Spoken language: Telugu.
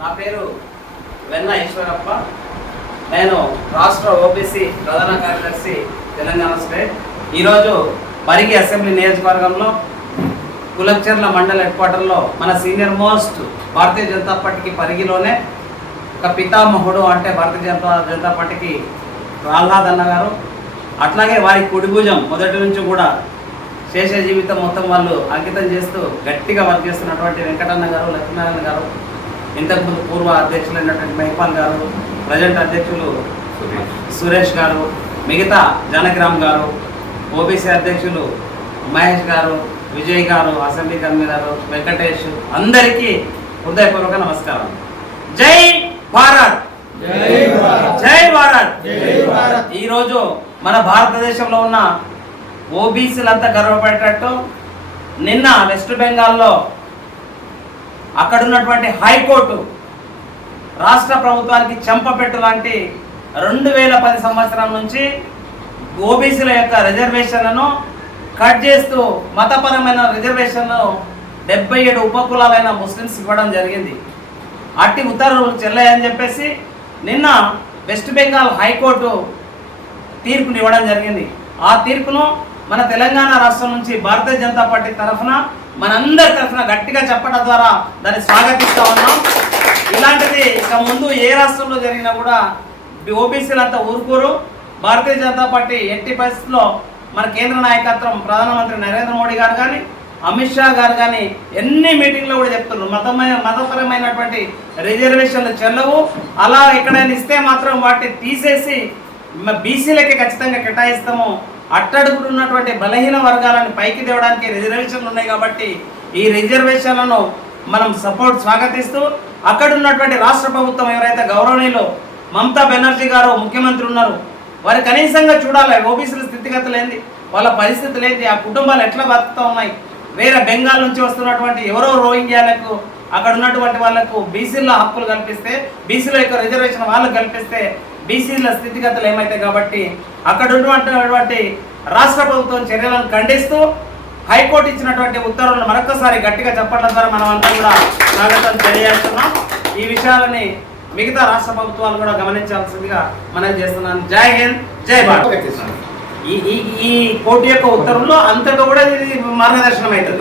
నా పేరు వెన్న ఈశ్వరప్ప. నేను రాష్ట్ర ఓబీసీ ప్రధాన కార్యదర్శి తెలంగాణ స్టేట్. ఈరోజు పరిగి అసెంబ్లీ నియోజకవర్గంలో కులచర్ల మండల హెడ్ క్వార్టర్లో మన సీనియర్ మోస్ట్ భారతీయ జనతా పార్టీకి పరిగిలోనే ఒక పితామహుడు అంటే భారతీయ జనతా జనతా పార్టీకి ప్రహ్లాద్ అన్న గారు. అట్లాగే వారి కుడిభుజం మొదటి నుంచి కూడా శేష జీవితం మొత్తం వాళ్ళు అంకితం చేస్తూ గట్టిగా వర్క్ చేస్తున్నటువంటి వెంకటన్న గారు లక్ష్మీనారాయణ గారు ఇంతకుముందు పూర్వ అధ్యక్షులైనటువంటి మహిపాల్ గారు ప్రజెంట్ అధ్యక్షులు సురేష్. గారు మిగతా జానకిరామ్ గారు ఓబీసీ అధ్యక్షులు మహేష్ గారు విజయ్ గారు అసెంబ్లీ కన్వీనర్ వెంకటేష్ అందరికీ హృదయపూర్వక నమస్కారం. జై భారత్! జై భారత్! ఈరోజు మన భారతదేశంలో ఉన్న ఓబీసీలంతా గర్వపడేటట్టు నిన్న వెస్ట్ బెంగాల్లో అక్కడ ఉన్నటువంటి హైకోర్టు రాష్ట్ర ప్రభుత్వానికి చెంపపెట్టు లాంటి రెండు వేల పది సంవత్సరం నుంచి ఓబీసీల యొక్క రిజర్వేషన్లను కట్ చేస్తూ మతపరమైన రిజర్వేషన్లు డెబ్బై ఏడు ఉపకులాలైన ముస్లిమ్స్ ఇవ్వడం జరిగింది. అట్టి ఉత్తర్వులు చెల్లాయని చెప్పేసి నిన్న వెస్ట్ బెంగాల్ హైకోర్టు తీర్పునివ్వడం జరిగింది. ఆ తీర్పును మన తెలంగాణ రాష్ట్రం నుంచి భారతీయ జనతా పార్టీ తరఫున మనందరి తరఫున గట్టిగా చెప్పడం ద్వారా దాన్ని స్వాగతిస్తా ఉన్నాం. ఇలాంటిది ఇక ముందు ఏ రాష్ట్రంలో జరిగినా కూడా ఓబీసీలు అంతా ఊరుకోరు. భారతీయ జనతా పార్టీ ఎట్టి పరిస్థితుల్లో మన కేంద్ర నాయకత్వం ప్రధానమంత్రి నరేంద్ర మోడీ గారు కానీ అమిత్ షా గారు కానీ ఎన్ని మీటింగ్లో కూడా చెప్తున్నారు. మతమైన మతపరమైనటువంటి రిజర్వేషన్లు చెల్లవు. అలా ఎక్కడైనా ఇస్తే మాత్రం వాటిని తీసేసి బీసీలకే ఖచ్చితంగా కేటాయిస్తాము. అట్టడుగుతున్నటువంటి బలహీన వర్గాలను పైకి తేవడానికి రిజర్వేషన్లు ఉన్నాయి కాబట్టి ఈ రిజర్వేషన్లను మనం సపోర్ట్ స్వాగతిస్తూ అక్కడ ఉన్నటువంటి రాష్ట్ర ప్రభుత్వం ఎవరైతే గౌరవనీయులు మమతా బెనర్జీ గారు ముఖ్యమంత్రి ఉన్నారు వారు కనీసంగా చూడాలి ఓబీసీల స్థితిగతులు ఏంది వాళ్ళ పరిస్థితులు ఏంది ఆ కుటుంబాలు ఎట్లా బతుకుతూ ఉన్నాయి వేరే బెంగాల్ నుంచి వస్తున్నటువంటి ఎవరో రోహింగ్యాలకు అక్కడ ఉన్నటువంటి వాళ్ళకు బీసీల్లో హక్కులు కల్పిస్తే బీసీల యొక్క రిజర్వేషన్ వాళ్ళకు కల్పిస్తే బీసీల స్థితిగతులు ఏమైతాయి కాబట్టి అక్కడ ఉన్నటువంటి రాష్ట్ర ప్రభుత్వం చర్యలను ఖండిస్తూ హైకోర్టు ఇచ్చినటువంటి ఉత్తర్వులను మరొకసారి గట్టిగా చెప్పడం ద్వారా మనం అంతా కూడా స్వాగతం తెలియజేస్తున్నాం. ఈ విషయాలని మిగతా రాష్ట్ర ప్రభుత్వాలు కూడా గమనించాల్సిందిగా మనం చేస్తున్నాను. జై హింద్ జై భారత్. ఈ ఈ ఈ కోర్టు యొక్క ఉత్తర్వుల్లో అంతటా కూడా ఇది మార్గదర్శనం అవుతుంది